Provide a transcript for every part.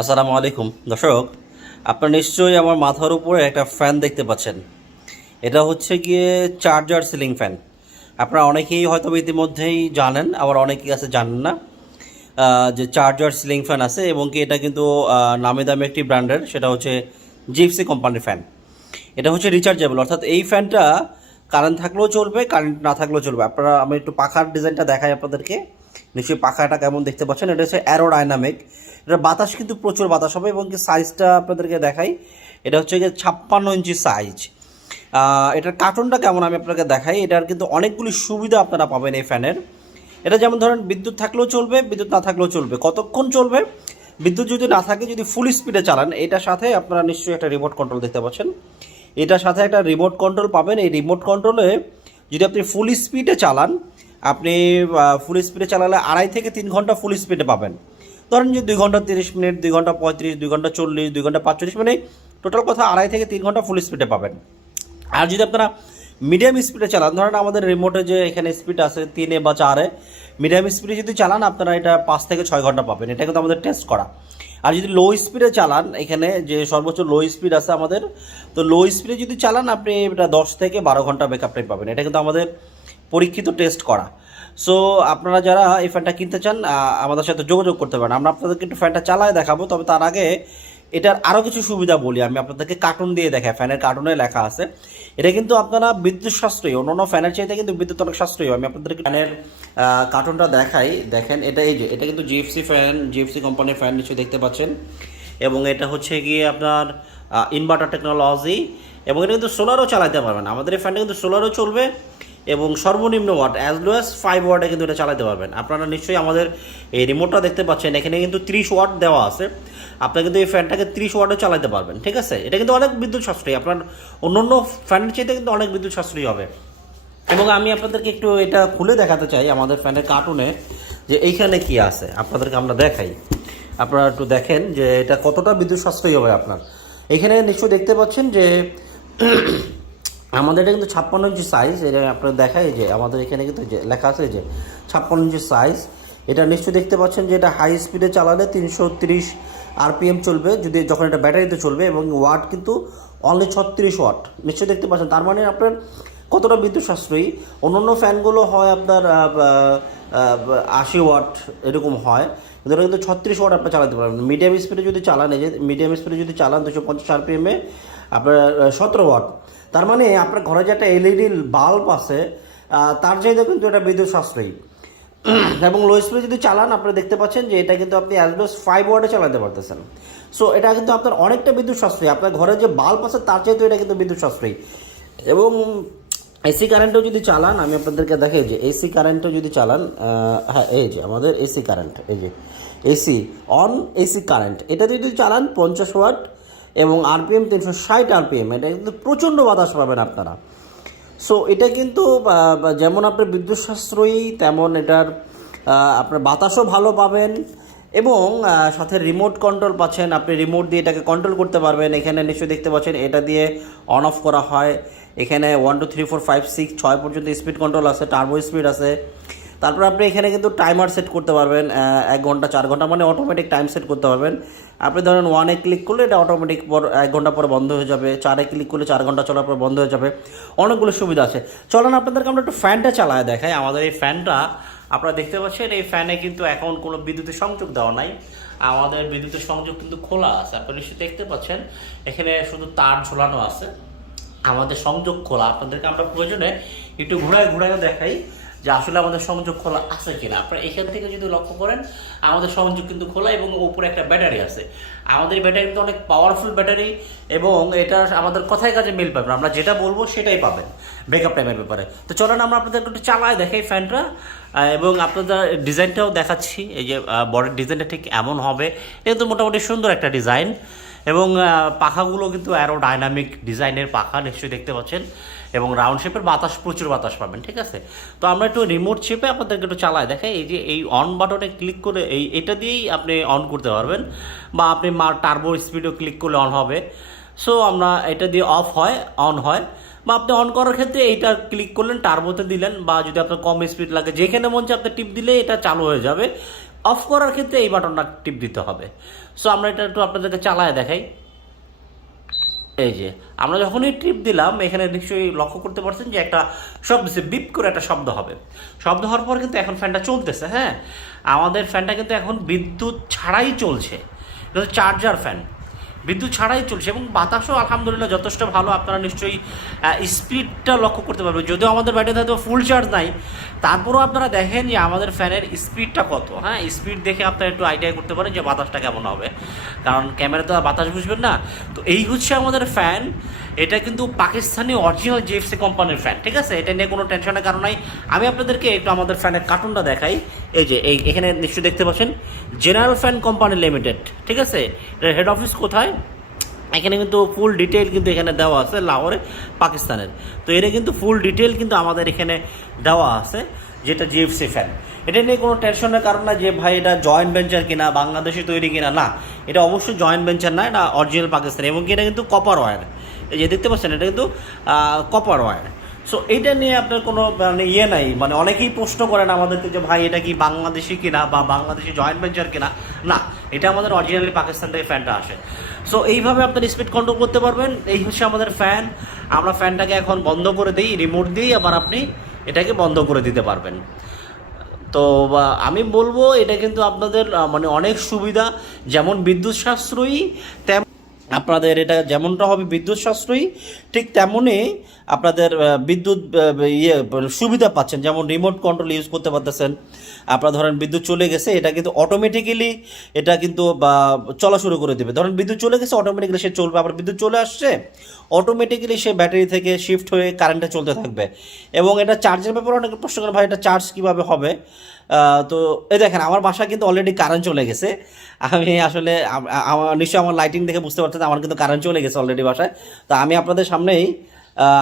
আসসালামু আলাইকুম। দর্শক, আপনারা নিশ্চয়ই আমার মাথার উপরে একটা ফ্যান দেখতে পাচ্ছেন। এটা হচ্ছে গিয়ে চার্জার সিলিং ফ্যান। আপনারা অনেকেই হয়তো ইতিমধ্যেই জানেন, আবার অনেকেই আছে জানেন না যে চার্জার সিলিং ফ্যান আছে এবং কি এটা কিন্তু নামি দামি একটি ব্র্যান্ডের, সেটা হচ্ছে জিপসি কোম্পানির ফ্যান। এটা হচ্ছে রিচার্জেবল অর্থাৎ এই ফ্যানটা কারেন্ট থাকলেও চলবে কারেন্ট না থাকলেও চলবে। আপনারা, আমি একটু পাখার ডিজাইনটা দেখাই আপনাদেরকে। নিশ্চয়ই পাখাটা কেমন দেখতে পাচ্ছেন? এটা হচ্ছে অ্যারো অ্যারোডাইনামিক এটা বাতাস কিন্তু প্রচুর বাতাস হবে এবং কি সাইজটা আপনাদেরকে দেখাই। এটা হচ্ছে গিয়ে ছাপ্পান্ন ইঞ্চি সাইজ এটার কার্টুনটা কেমন আমি আপনাকে দেখাই। এটার কিন্তু অনেকগুলি সুবিধা আপনারা পাবেন এই ফ্যানের এটা যেমন ধরেন, বিদ্যুৎ থাকলেও চলবে, বিদ্যুৎ না থাকলেও চলবে। কতক্ষণ চলবে? বিদ্যুৎ যদি না থাকে, যদি ফুল স্পিডে চালান, এটার সাথে আপনারা নিশ্চয়ই একটা রিমোট কন্ট্রোল দেখতে পাচ্ছেন। এটার সাথে একটা রিমোট কন্ট্রোল পাবেন। এই রিমোট কন্ট্রোলে যদি আপনি ফুল স্পিডে চালান আপনি ফুল স্পিডে চালালে আড়াই থেকে তিন ঘণ্টা ফুল স্পিডে পাবেন। ধরেন যে দুই ঘণ্টা তিরিশ মিনিট, দুই ঘণ্টা পঁয়ত্রিশ, দুই ঘণ্টা চল্লিশ, দুই ঘণ্টা পাঁচচল্লিশ মানে টোটাল কথা আড়াই থেকে তিন ঘণ্টা ফুল স্পিডে পাবেন। আর যদি আপনারা মিডিয়াম স্পিডে চালান, ধরেন আমাদের রিমোটে যে এখানে স্পিড আছে তিনে বা চারে মিডিয়াম স্পিডে যদি চালান, আপনারা এটা পাঁচ থেকে ছয় ঘণ্টা পাবেন। এটা কিন্তু আমাদের টেস্ট করা। আর যদি লো স্পিডে চালান, এখানে যে সর্বোচ্চ লো স্পিড আছে আমাদের, তো লো স্পিডে যদি চালান, আপনি এটা দশ থেকে বারো ঘণ্টা ব্যাকআপ টাইম পাবেন। এটা কিন্তু আমাদের পরীক্ষিত টেস্ট করা। সো আপনারা যারা এই ফ্যানটা কিনতে চান আমাদের সাথে যোগাযোগ করতে পারেন। আমরা আপনাদেরকে একটু ফ্যানটা চালায় দেখাবো, তবে তার আগে এটার আরও কিছু সুবিধা বলি আমি। আপনাদেরকে কার্টুন দিয়ে দেখাই ফ্যানের কার্টুনে লেখা আছে। এটা কিন্তু আপনারা বিদ্যুৎ সাশ্রয়ী, অন্যান্য ফ্যানের চাইতে কিন্তু বিদ্যুৎ অনেক সাশ্রয়ী। আমি আপনাদেরকে ফ্যানের কার্টুনটা দেখাই। দেখেন, এটা এই যে, এটা কিন্তু জিএফসি ফ্যান জিএফসি কোম্পানির ফ্যান নিশ্চয়ই দেখতে পাচ্ছেন। এবং এটা হচ্ছে গিয়ে আপনার ইনভার্টার টেকনোলজি এবং এটা কিন্তু সোলারও চালাতে পারবেন। আমাদের এই ফ্যানটা কিন্তু সোলারও চলবে। এবং সর্বনিম্ন watt as low as five ওয়াটে কিন্তু এটা চালাতে পারবেন। আপনারা নিশ্চয়ই আমাদের এই রিমোটটা দেখতে পাচ্ছেন, এখানে কিন্তু ত্রিশ ওয়াট দেওয়া আছে। আপনারা কিন্তু এই ফ্যানটাকে ত্রিশ ওয়াটে চালাতে পারবেন, ঠিক আছে? এটা কিন্তু অনেক বিদ্যুৎ সাশ্রয়ী, আপনার অন্য অন্য ফ্যানের চাইতে কিন্তু অনেক বিদ্যুৎ সাশ্রয়ী হবে। এবং আমি আপনাদেরকে একটু এটা খুলে দেখাতে চাই, আমাদের ফ্যানের কার্টুনে যে এইখানে কি আছে। আপনাদেরকে আমরা দেখাই। আপনারা একটু দেখেন যে এটা কতটা বিদ্যুৎ সাশ্রয়ী হবে আপনার। এখানে নিশ্চয়ই দেখতে পাচ্ছেন যে আমাদের এটা কিন্তু ছাপ্পান্ন ইঞ্চি সাইজ এটা আপনার দেখাই যে আমাদের এখানে কিন্তু যে লেখা আছে যে ছাপ্পান্ন ইঞ্চি সাইজ এটা নিশ্চয়ই দেখতে পাচ্ছেন যে এটা হাই স্পিডে চালালে তিনশো তিরিশ আরপিএম চলবে, যদি যখন এটা ব্যাটারিতে চলবে এবং ওয়াট কিন্তু অনলি ছত্রিশ ওয়াট নিশ্চয়ই দেখতে পাচ্ছেন, তার মানে আপনার কতটা বিদ্যুৎ সাশ্রয়ী? অন্য অন্য ফ্যানগুলো হয় আপনার আশি ওয়াট এরকম হয়। কিন্তু এটা কিন্তু ছত্রিশ ওয়াট আপনি চালাতে পারবেন। মিডিয়াম স্পিডে যদি চালান মিডিয়াম স্পিডে যদি চালান দুশো পঞ্চাশ আরপিএমে আপনার সতেরো ওয়াট তার মানে আপনার ঘরে যে একটা এলইডি বাল্ব আছে তার চাইতে কিন্তু এটা বিদ্যুৎ সাশ্রয়ী। এবং লো স্পিডে যদি চালান, আপনারা দেখতে পাচ্ছেন যে এটা কিন্তু আপনি অ্যাজ বেস ফাইভ ওয়ার্ডে চালাতে পারতেছেন। সো এটা কিন্তু আপনার অনেকটা বিদ্যুৎ সাশ্রয়ী। আপনার ঘরে যে বাল্ব আছে, তার চাইতে এটা কিন্তু বিদ্যুৎ সাশ্রয়ী। এবং এসি কারেন্টও যদি চালান, আমি আপনাদেরকে দেখাই যে এসি কারেন্টও যদি চালান হ্যাঁ এই যে আমাদের এসি কারেন্ট এই যে এসি অন এসি কারেন্ট এটা যদি চালান পঞ্চাশ ওয়াট এবং আরপিএম তিনশো ষাট আরপিএম এটা কিন্তু প্রচণ্ড বাতাস পাবেন আপনারা। সো এটা কিন্তু যেমন আপনার বিদ্যুৎ সাশ্রয়ী তেমন এটার আপনার বাতাসও ভালো পাবেন। এবং সাথে রিমোট কন্ট্রোল পাচ্ছেন, আপনি রিমোট দিয়ে এটাকে কন্ট্রোল করতে পারবেন। এখানে নিশ্চয়ই দেখতে পাচ্ছেন, এটা দিয়ে অন অফ করা হয়। এখানে one two three four five six ছয় পর্যন্ত স্পিড কন্ট্রোল আছে টার্বো স্পিড আছে। তারপর আপনি এখানে কিন্তু টাইমার সেট করতে পারবেন এক ঘণ্টা, চার ঘণ্টা মানে অটোমেটিক টাইম সেট করতে পারবেন। আপনি ধরেন ওয়ানে ক্লিক করলে এটা অটোমেটিক পর, এক ঘণ্টা পর বন্ধ হয়ে যাবে, চারে ক্লিক করলে চার ঘণ্টা চলার পর বন্ধ হয়ে যাবে। অনেকগুলো সুবিধা আছে। চলেন আপনাদেরকে আমরা একটু ফ্যানটা চালায় দেখাই। আমাদের এই ফ্যানটা আপনারা দেখতে পাচ্ছেন, এই ফ্যানে কিন্তু এখন কোনো বিদ্যুতের সংযোগ দেওয়া নাই। আমাদের বিদ্যুতের সংযোগ কিন্তু খোলা আছে। আপনি নিশ্চয়ই দেখতে পাচ্ছেন, এখানে শুধু তার ঝোলানো আছে। আমাদের সংযোগ খোলা। আপনাদেরকে আমরা প্রয়োজনে একটু ঘুরায় ঘুরায় দেখাই। যে আসলে আমাদের সংযোগ খোলা আছে কিনা। আপনারা এখান থেকে যদি লক্ষ্য করেন, আমাদের সংযোগ কিন্তু খোলা এবং উপরে একটা ব্যাটারি আছে। আমাদের ব্যাটারি কিন্তু অনেক পাওয়ারফুল ব্যাটারি এবং এটা আমাদের কথায় কাজে মিল পাবেন আমরা যেটা বলব সেটাই পাবেন ব্রেকআপ টাইমের ব্যাপারে। তো চলেন আমরা আপনাদের একটু চালায় দেখাই ফ্যানটা এবং আপনাদের ডিজাইনটাও দেখাচ্ছি। এই যে বডির ডিজাইনটা ঠিক এমন হবে। এটা কিন্তু মোটামুটি সুন্দর একটা ডিজাইন এবং পাখাগুলো কিন্তু অ্যারো ডাইনামিক ডিজাইনের পাখা নিশ্চয়ই দেখতে পাচ্ছেন। এবং রাউন্ড শেপের বাতাস, প্রচুর বাতাস পাবেন, ঠিক আছে? তো আমরা একটু রিমোট শেপে আপনাদেরকে একটু চালায় দেখাই। এই যে এই অন বাটনে ক্লিক করে এই, এটা দিয়েই আপনি অন করতে পারবেন। বা আপনি মা টার্বো স্পিডও ক্লিক করলে অন হবে। সো আমরা এটা দিয়ে অফ হয় অন হয়। বা আপনি অন করার ক্ষেত্রে এইটা ক্লিক করলেন টার্বোতে দিলেন। বা যদি আপনার কম স্পিড লাগে, যেখানে মন চায় আপনি টিপ দিলে এটা চালু হয়ে যাবে। অফ করার ক্ষেত্রে এই বাটনটা টিপ দিতে হবে। সো আমরা এটা একটু আপনাদেরকে চালায় দেখাই। এই যে, আমরা যখনই ট্রিপ দিলাম, এখানে নিশ্চয়ই লক্ষ্য করতে পারছেন যে একটা শব্দ বিপ করে একটা শব্দ হবে। শব্দ হওয়ার পর কিন্তু এখন ফ্যানটা চলতেছে হ্যাঁ? আমাদের ফ্যানটা কিন্তু এখন বিদ্যুৎ ছাড়াই চলছে। এটা চার্জার ফ্যান বিদ্যুৎ ছাড়াই চলছে এবং বাতাসও আলহামদুলিল্লাহ যথেষ্ট ভালো। আপনারা নিশ্চয়ই স্পিডটা লক্ষ্য করতে পারবেন। যদিও আমাদের ব্যাটারিতে হয়তো ফুল চার্জ নাই, তারপরেও আপনারা দেখেন যে আমাদের ফ্যানের স্পিডটা কত। হ্যাঁ স্পিড দেখে আপনারা একটু আইডিয়া করতে পারেন যে বাতাসটা কেমন হবে। কারণ ক্যামেরাতে আর বাতাস বুঝবেন না। তো এই হচ্ছে আমাদের ফ্যান এটা কিন্তু পাকিস্তানি অরিজিনাল জিএফসি কোম্পানির ফ্যান ঠিক আছে? এটা নিয়ে কোনো টেনশনের কারণ নাই। আমি আপনাদেরকে একটু আমাদের ফ্যানের কার্টুনটা দেখাই। এই যে, এই এখানে নিশ্চয়ই দেখতে পাচ্ছেন জেনারেল ফ্যান কোম্পানি লিমিটেড ঠিক আছে? হেড অফিস কোথায়? এখানে কিন্তু ফুল ডিটেল কিন্তু এখানে দেওয়া আছে, লাহোরে, পাকিস্তানের। তো এটা কিন্তু ফুল ডিটেল কিন্তু আমাদের এখানে দেওয়া আছে, যেটা জিএফসি ফ্যান এটা নিয়ে কোনো টেনশনের কারণ না যে, ভাই, এটা জয়েন্ট ভেঞ্চার কিনা, বাংলাদেশে তৈরি কিনা, না। এটা অবশ্যই জয়েন্ট ভেঞ্চার না এটা অরিজিনাল পাকিস্তান। এবং এটা কিন্তু কপার ওয়্যার এই যে, দেখতে পাচ্ছেন, এটা কিন্তু কপার ওয়্যার সো এইটা নিয়ে আপনার কোনো মানে ইয়ে নাই। মানে অনেকেই প্রশ্ন করেন আমাদেরকে যে, ভাই, এটা কি বাংলাদেশি কিনা বা বাংলাদেশি জয়েন্ট ভেঞ্চার কিনা? না, এটা আমাদের অরিজিনালি পাকিস্তান থেকে ফ্যানটা আসে। সো এইভাবে আপনার স্পিড কন্ট্রোল করতে পারবেন। এই হচ্ছে আমাদের ফ্যান আমরা ফ্যানটাকে এখন বন্ধ করে দিই রিমোট দিয়েই আবার আপনি এটাকে বন্ধ করে দিতে পারবেন। তো আমি বলব, এটা কিন্তু আপনাদের মানে অনেক সুবিধা। যেমন বিদ্যুৎ সাশ্রয়ী, তেমন আপনাদের এটা যেমনটা হবে বিদ্যুৎ সাশ্রয়ী, ঠিক তেমনই আপনাদের বিদ্যুৎ ইয়ে সুবিধা পাচ্ছেন। যেমন রিমোট কন্ট্রোল ইউজ করতে পারতেছেন। আপনার ধরেন বিদ্যুৎ চলে গেছে, এটা কিন্তু অটোমেটিক্যালি এটা কিন্তু, বা, চলা শুরু করে দেবে। ধরেন বিদ্যুৎ চলে গেছে অটোমেটিক্যালি সে চলবে। আবার বিদ্যুৎ চলে আসছে অটোমেটিক্যালি সে ব্যাটারি থেকে শিফট হয়ে কারেন্টে চলতে থাকবে। এবং এটা চার্জের ব্যাপারে অনেক প্রশ্ন করেন, ভাই, এটা চার্জ কীভাবে হবে? তো এই দেখেন, আমার বাসা কিন্তু অলরেডি কারেন্ট চলে গেছে। আমি আসলে আম- আমার নিশ্চয়ই আমার লাইটিং দেখে বুঝতে পারছেন আমার কিন্তু কারেন্ট চলে গেছে অলরেডি বাসায়। তো আমি আপনাদের সামনেই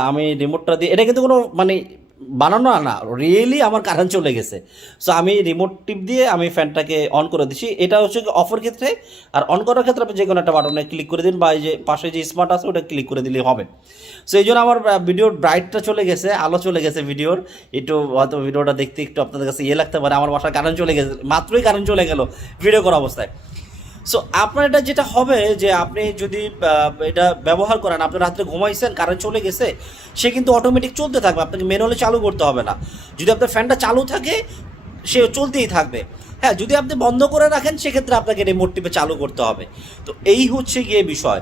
আমি রিমোটটা দিয়ে এটা কিন্তু কোনো মানে বানানো না রিয়েলি আমার কারেন্ট চলে গেছে। সো আমি রিমোট টিপ দিয়ে আমি ফ্যানটাকে অন করে দিছি। এটা হচ্ছে কি অফের ক্ষেত্রে, আর অন করার ক্ষেত্রে আপনি যে কোনো একটা বাটনে ক্লিক করে দিন, বা এই যে পাশে যে স্মার্ট আছে, ওটা ক্লিক করে দিলেই হবে। সো এই জন্য আমার ভিডিওর ব্রাইটটা চলে গেছে, আলো চলে গেছে ভিডিওর একটু হয়তো ভিডিওটা দেখতে একটু আপনাদের কাছে ইয়ে লাগতে পারে, আমার বাসায় কারেন্ট চলে গেছে, মাত্রই কারেন্ট চলে গেল ভিডিও করা অবস্থায়। সো আপনার এটা যেটা হবে যে আপনি যদি এটা ব্যবহার করেন, আপনি রাত্রে ঘুমাইছেন কারেন্ট চলে গেছে, সে কিন্তু অটোমেটিক চলতে থাকবে, আপনাকে ম্যানুয়ালি চালু করতে হবে না। যদি আপনার ফ্যানটা চালু থাকে, সে চলতেই থাকবে। হ্যাঁ যদি আপনি বন্ধ করে রাখেন, সেক্ষেত্রে আপনাকে রিমোট টিপে চালু করতে হবে। তো এই হচ্ছে গিয়ে বিষয়।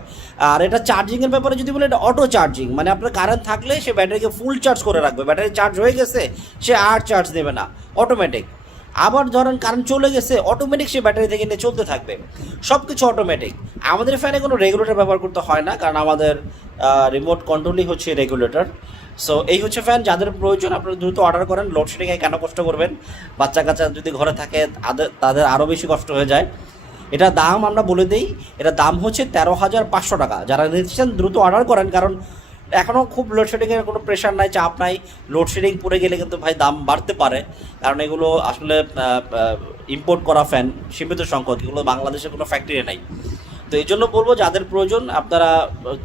আর এটা চার্জিংয়ের ব্যাপারে যদি বলে এটা অটো চার্জিং মানে আপনার কারেন্ট থাকলে সে ব্যাটারিকে ফুল চার্জ করে রাখবে। ব্যাটারি চার্জ হয়ে গেছে, সে আর চার্জ নেবে না অটোমেটিক আবার ধরেন কারেন্ট চলে গেছে অটোমেটিক সে ব্যাটারি থেকে নিয়ে চলতে থাকবে। সব কিছু অটোমেটিক আমাদের ফ্যানে কোনো রেগুলেটর ব্যবহার করতে হয় না, কারণ আমাদের রিমোট কন্ট্রোলই হচ্ছে রেগুলেটর সো এই হচ্ছে ফ্যান যাদের প্রয়োজন আপনারা দ্রুত অর্ডার করেন লোডশেডিংয়ে কেন কষ্ট করবেন? বাচ্চা কাচ্চা যদি ঘরে থাকে, তাদের আরও বেশি কষ্ট হয়ে যায়। এটা দাম আমরা বলে দিই, এটা দাম হচ্ছে তেরো হাজার পাঁচশো টাকা। যারা নিচ্ছেন, দ্রুত অর্ডার করেন, কারণ এখনও খুব লোডশেডিংয়ের কোনো প্রেশার নাই, চাপ নাই। লোডশেডিং পড়ে গেলে কিন্তু ভাই দাম বাড়তে পারে। কারণ এগুলো আসলে ইম্পোর্ট করা ফ্যান সীমিত সংখ্যক, এগুলো বাংলাদেশের কোনো ফ্যাক্টরি নাই। তো এই জন্য বলব, যাদের প্রয়োজন, আপনারা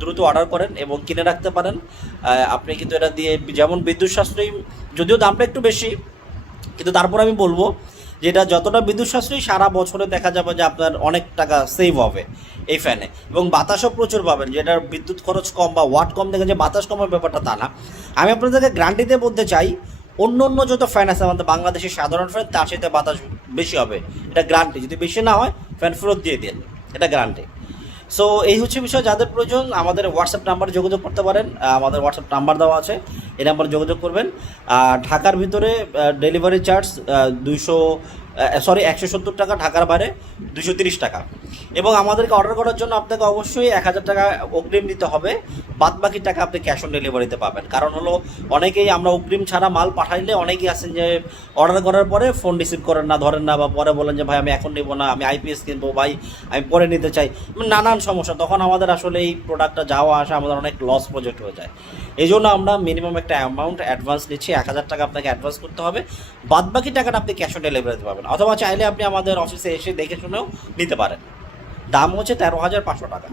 দ্রুত অর্ডার করেন এবং কিনে রাখতে পারেন। আপনি কিন্তু এটা দিয়ে যেমন বিদ্যুৎ সাশ্রয়ী, যদিও দামটা একটু বেশি, কিন্তু তারপর আমি বলব যে এটা যতটা বিদ্যুৎ সাশ্রয়ী, সারা বছরে দেখা যাবে যে আপনার অনেক টাকা সেভ হবে। এই ফ্যানে এবং বাতাসও প্রচুর পাবেন, যেটার বিদ্যুৎ খরচ কম বা ওয়াট কম দেখে যে বাতাস কমের ব্যাপারটা তা না। আমি আপনাদেরকে গ্যারান্টিতে বলতে চাই, অন্য অন্য যত ফ্যান আছে আমাদের বাংলাদেশের সাধারণ ফ্যান তার সাথে বাতাস বেশি হবে। এটা গ্যারান্টি যদি বেশি না হয় ফ্যান ফেরত দিয়ে দিন। এটা গ্যারান্টি সো এই হচ্ছে বিষয়, যাদের প্রয়োজন, আমাদের হোয়াটসঅ্যাপ নাম্বারে যোগাযোগ করতে পারেন। আমাদের হোয়াটসঅ্যাপ নাম্বার দেওয়া আছে, এই নাম্বারে যোগাযোগ করবেন। আর ঢাকার ভিতরে ডেলিভারি চার্জ দুইশো সরি একশো সত্তর টাকা, ঢাকার বাইরে দুশো তিরিশ টাকা। এবং আমাদেরকে অর্ডার করার জন্য আপনাকে অবশ্যই এক হাজার টাকা অগ্রিম দিতে হবে। বাদ বাকি টাকা আপনি ক্যাশ অন ডেলিভারিতে পাবেন। কারণ হলো, অনেকেই আমরা অগ্রিম ছাড়া মাল পাঠাইলে অনেকেই আছেন যে অর্ডার করার পরে ফোন রিসিভ করেন না, ধরেন না বা পরে বলেন যে, ভাই, আমি এখন নেব না, আমি আইপিএস কিনবো, ভাই, আমি পরে নিতে চাই। নানান সমস্যা। তখন আমাদের আসলে এই প্রোডাক্টটা যাওয়া আসা আমাদের অনেক লস প্রজেক্ট হয়ে যায়। এই জন্য আমরা মিনিমাম একটা অ্যামাউন্ট অ্যাডভান্স নিচ্ছি, এক হাজার টাকা আপনাকে অ্যাডভান্স করতে হবে। বাদ বাকি টাকাটা আপনি ক্যাশ অন ডেলিভারিতে পাবেন অথবা চাইলে আপনি আমাদের অফিসে এসে দেখে শুনেও নিতে পারেন। দাম হচ্ছে তেরো হাজার পাঁচশো টাকা।